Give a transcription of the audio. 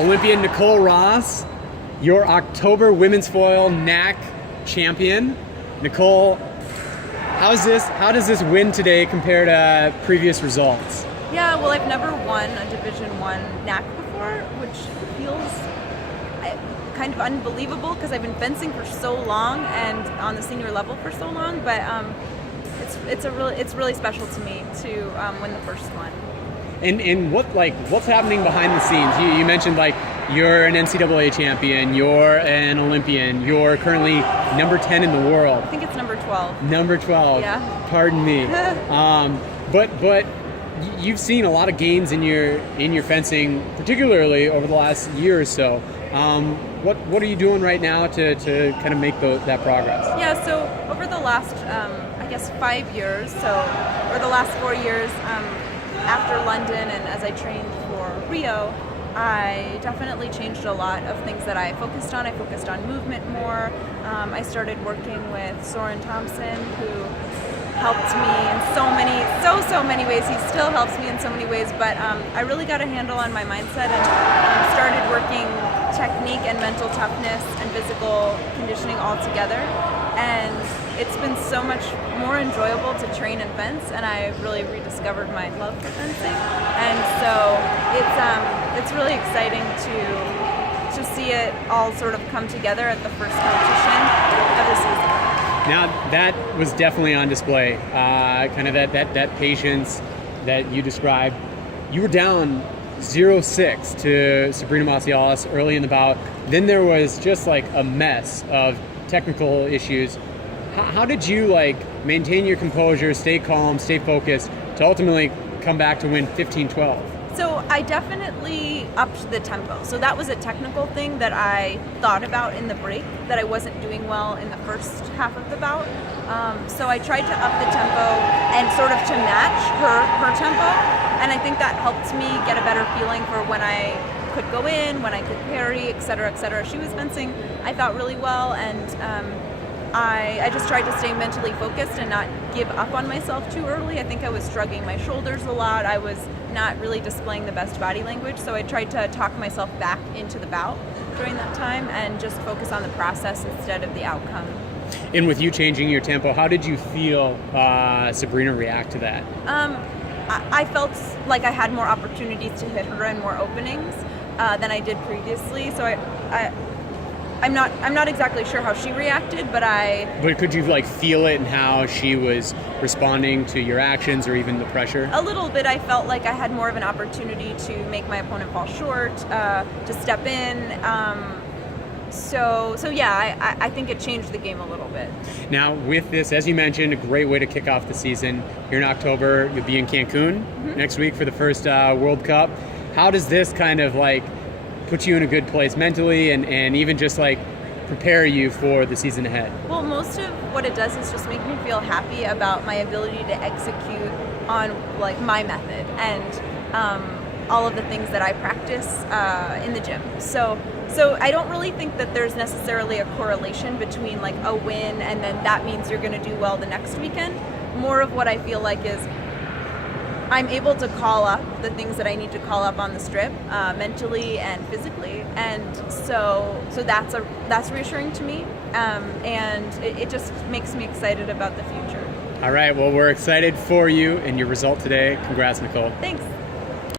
Olympian Nicole Ross, your October women's foil NAC champion. Nicole, how does this win today compare to previous results? Yeah, well, I've never won a Division I NAC before, which feels kind of unbelievable because I've been fencing for so long and on the senior level for so long. But it's really special to me to win the first one. And what's happening behind the scenes? You mentioned you're an NCAA champion, you're an Olympian, you're currently number 10 in the world. I think it's number 12. Number 12. Yeah. Pardon me. But you've seen a lot of gains in your fencing, particularly over the last year or so. What are you doing right now to kind of make that progress? Yeah. So over the last 5 years, or the last 4 years. After London and as I trained for Rio, I definitely changed a lot of things that I focused on. I focused on movement more. I started working with Soren Thompson, who helped me in so many ways. He still helps me in so many ways, but I really got a handle on my mindset and started working technique and mental toughness and physical conditioning all together. And it's been so much more enjoyable to train and fence, and I really rediscovered my love for fencing. And so it's really exciting to see it all sort of come together at the first competition of the season. Now that was definitely on display. Kind of that patience that you described. You were down 0-6 to Sabrina Macialis early in the bout. Then there was just a mess of technical issues. How did you maintain your composure, stay calm, stay focused to ultimately come back to win 15-12? So I definitely upped the tempo. So that was a technical thing that I thought about in the break that I wasn't doing well in the first half of the bout. So I tried to up the tempo and sort of to match her tempo. And I think that helped me get a better feeling for when I could go in, when I could parry, et cetera, et cetera. She was fencing, I thought, really well, and I just tried to stay mentally focused and not give up on myself too early. I think I was shrugging my shoulders a lot. I was not really displaying the best body language, so I tried to talk myself back into the bout during that time and just focus on the process instead of the outcome. And with you changing your tempo, how did you feel Sabrina react to that? I felt like I had more opportunities to hit her and more openings than I did previously. So I'm not exactly sure how she reacted, but could you feel it in how she was responding to your actions or even the pressure? A little bit. I felt like I had more of an opportunity to make my opponent fall short, to step in. So yeah, I think it changed the game a little bit. Now with this, as you mentioned, a great way to kick off the season. Here in October, you'll be in Cancun next week for the first World Cup. How does this kind of put you in a good place mentally and even just prepare you for the season ahead? Well, most of what it does is just make me feel happy about my ability to execute on my method and all of the things that I practice in the gym. So I don't really think that there's necessarily a correlation between a win and then that means you're going to do well the next weekend. More of what I feel like is I'm able to call up the things that I need to call up on the strip mentally and physically, and so that's reassuring to me, and it just makes me excited about the future. All right, well, we're excited for you and your result today. Congrats, Nicole. Thanks.